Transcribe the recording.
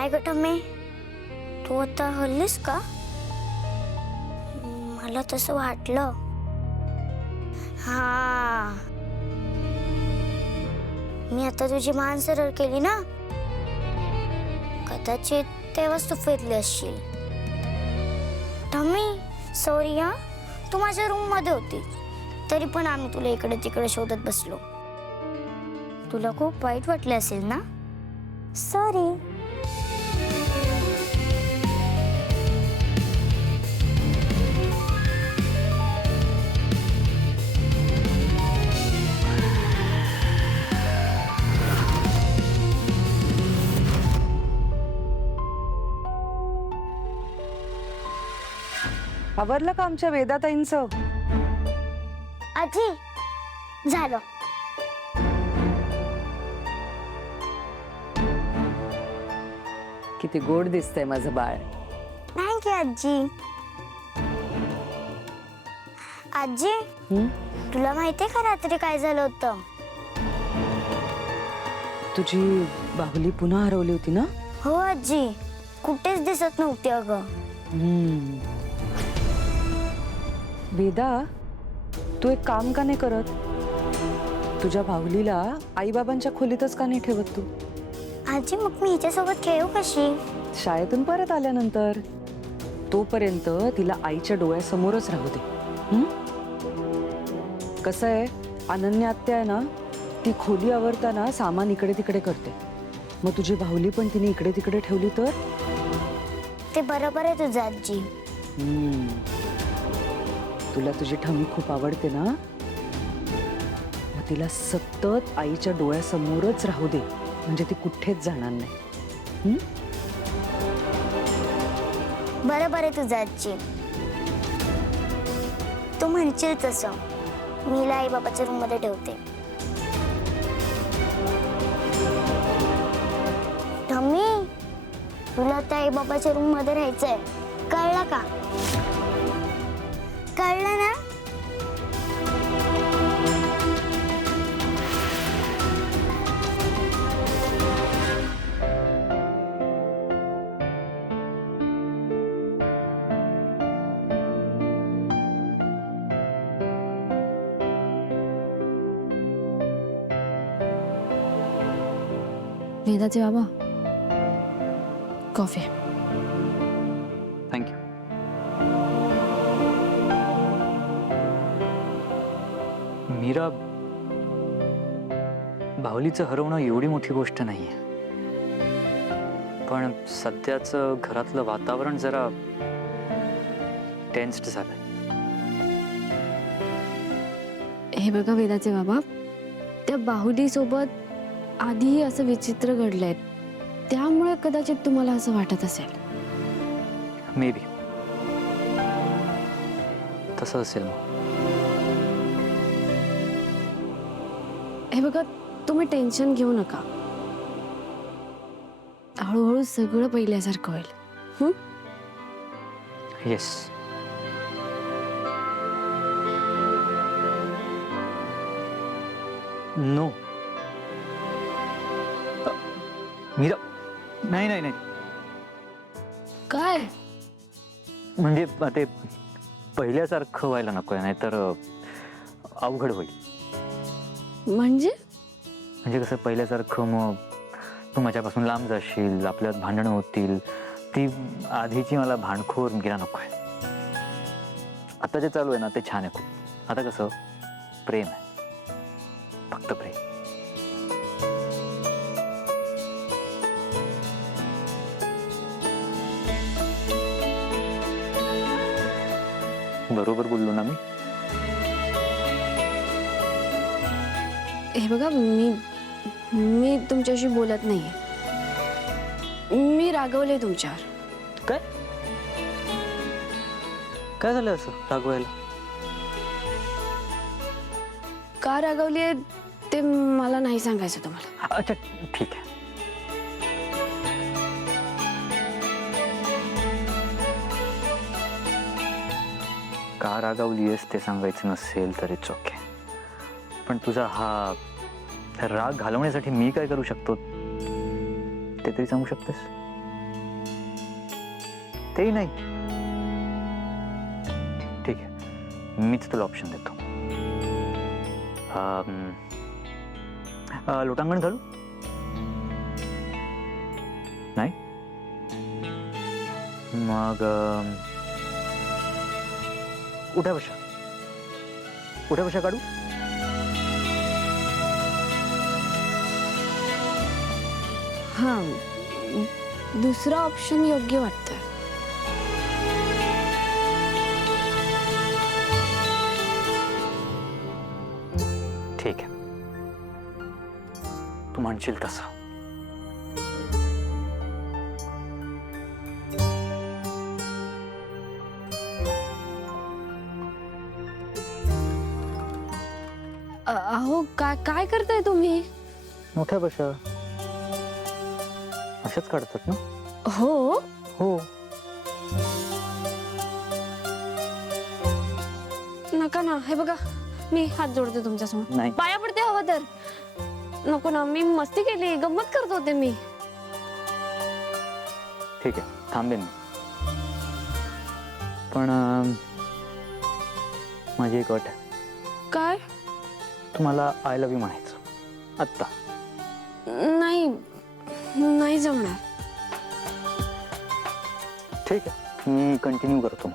काय ग ठम्मे, तू आता हल्लीस का? मला तसं वाटलं. हा, मी आता तुझी मान सरळ केली ना, कदाचित तेव्हाच तू फिरली असशील. ठम्मी सॉरी हा, तू माझ्या रूम मध्ये होती तरी पण आम्ही तुला इकडे तिकडे शोधत बसलो. तुला खूप वाईट वाटले असेल ना? सॉरी. आवरलं का आमच्या वेदाताईंचं? आजी झालं. किती गोड दिसतंय माझं बाळ. थँक्यू आजी. आजी तुला माहितीये का रात्री काय झालं होतं? तुझी बाहुली पुन्हा हरवली होती ना? हो आजी, कुठेच दिसत नव्हती अगं. वेदा, तू एक काम का नाही करत? तुझ्या बाहुलीला आईबाबांच्या खोलीतच का नाही ठेवत तू? आजी मग मी हिच्यासोबत खेळू कशी? शाळेतून परत आल्यानंतर. तोपर्यंत तिला आईच्या डोळ्यासमोरच राहू दे. कसं आहे, अनन्या आत्या आहे ना, ती खोली आवरताना सामान इकडे तिकडे करते. मग तुझी बाहुली पण तिने इकडे तिकडे ठेवली तर? ते बरोबर आहे तुझं आजी. तुला तुझी ठमी खूप आवडते ना, मग तिला सतत आईच्या डोळ्यासमोरच राहू दे, म्हणजे ती कुठेच जाणार नाही. बरोबर आहे तुझं आजी. तू म्हणशील तसं मी हिला आई बाबाच्या रूम मध्ये ठेवते. ठम्मी, तुला त्या आई बाबाच्या रूम मध्ये राहायचंय, कळलं का? कळलं ना? वेदाचे बाबा, कॉफी. थँक्यू. मीरा, बाहुलीचं हरवणं एवढी मोठी गोष्ट नाहीये, पण सध्याचं घरातलं वातावरण जरा टेन्स्ड झालंय. हे बघा वेदाचे बाबा, त्या बाहुली सोबत आधीही असं विचित्र घडलंय, त्यामुळे कदाचित तुम्हाला असं वाटत असेल. मे बी तसं असेल. मग हे बघा, तुम्ही टेन्शन घेऊ नका. हळूहळू सगळं पहिल्यासारखं होईल. येस. नो मीरा, नाही नाही नाही. काय म्हणजे ते पहिल्यासारखं व्हायला नकोय, नाहीतर अवघड होईल. म्हणजे? म्हणजे कसं, पहिल्यासारखं मग तू माझ्यापासून लांब जाशील, आपल्यात भांडणं होतील. ती आधीची मला भांडखोर मीरा नकोय. आता जे चालू आहे ना ते छान आहे खूप. आता कसं प्रेम आहे, फक्त प्रेम. बरोबर बोललो ना मी? हे बघा, मी तुमच्याशी बोलत नाहीये. मी रागवले तुमच्यावर. काय काय झालं असं रागवायला? का रागवली ते मला नाही सांगायचं तुम्हाला. अच्छा ठीक आहे. का रागावलीयस ते सांगायचं नसेल तर इट्स ओके. पण तुझा हा राग घालवण्यासाठी मी काय करू शकतो ते तरी सांगू शकतेस? तेही नाही. ठीक आहे, मीच तुला ऑप्शन देतो. लोटांगण घालू? नाही? मग उठा बशा. उठा बशा काढू? हां, दुसरा ऑप्शन योग्य वाटतोय. ठीक आहे, तू म्हणशील तसं. अहो काय करताय तुम्ही? मोठ्या बशा अशाच काढतात ना? हो, हो. नका ना. हे बघा, मी हात जोडते तुमच्यासमोर. नाही. पाया पडते हवं तर. नको ना, मी मस्ती केली, गंमत करत होते मी. ठीक आहे, थांबेन मी. पण माझी एक अट आहे. काय? तुम्हाला आय लव्ह यू म्हणायचं आत्ता. नाही जमणार. ठीक आहे, मी कंटिन्यू करतो.